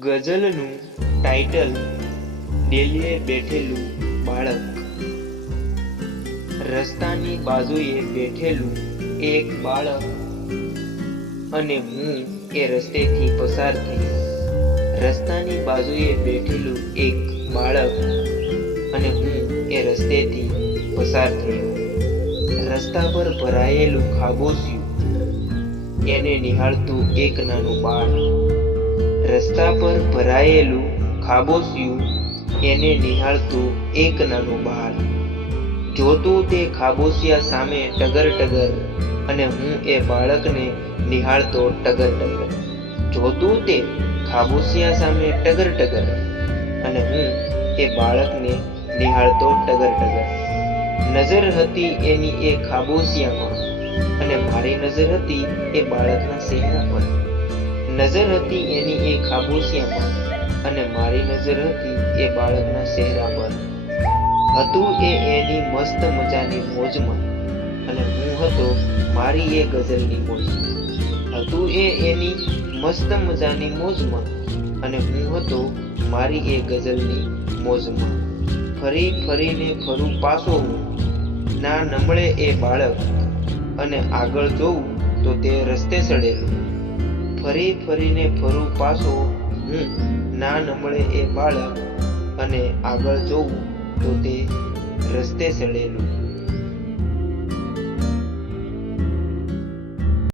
ગઝલનું title ડેલીએ બેઠેલું બાળક. રસ્તાની બાજુએ બેઠેલું એક બાળક અને હું એ રસ્તેથી પસાર થયો. રસ્તાની બાજુએ બેઠેલું એક બાળક અને હું એ રસ્તેથી પસાર થયો. રસ્તા પર ભરાયેલું ખાબોચિયું એને નિહાળતું એક નાનું બાળ. રસ્તા પર ભરાયેલું ખાબોચિયું એને નિહાળતું એક નાનું બાળ. જોતું તે ખાબોચિયા સામે ટગર ટગર અને હું એ બાળકને નિહાળતો ટગર ટગર. જોતું તે ખાબોચિયા સામે ટગર ટગર અને હું એ બાળકને નિહાળતો ટગર ટગર. નજર હતી એની એ ખાબોચિયામાં અને મારી નજર હતી એ બાળકના ચહેરા પર. નજર હતી એની એ ખાબોચિયામાં અને મારી નજર હતી એ બાળકના ચહેરા પર. હતું એ એની મસ્ત મજાની મોજમાં અને હું હતો મારી એ ગઝલની મોજમાં. હતું એ એની મસ્ત મજાની મોજમાં અને હું હતો મારી એ ગઝલની મોજમાં. ફરી ફરીને ફરું પાછો હું, ના નમળે એ બાળક અને આગળ જોઉં તો તે રસ્તે ચડેલું. ફરી ફરીને ફરું પાછો હું, ના નમળે એ બાળક અને આગળ જોઉં તો તે રસ્તે ચડેલું.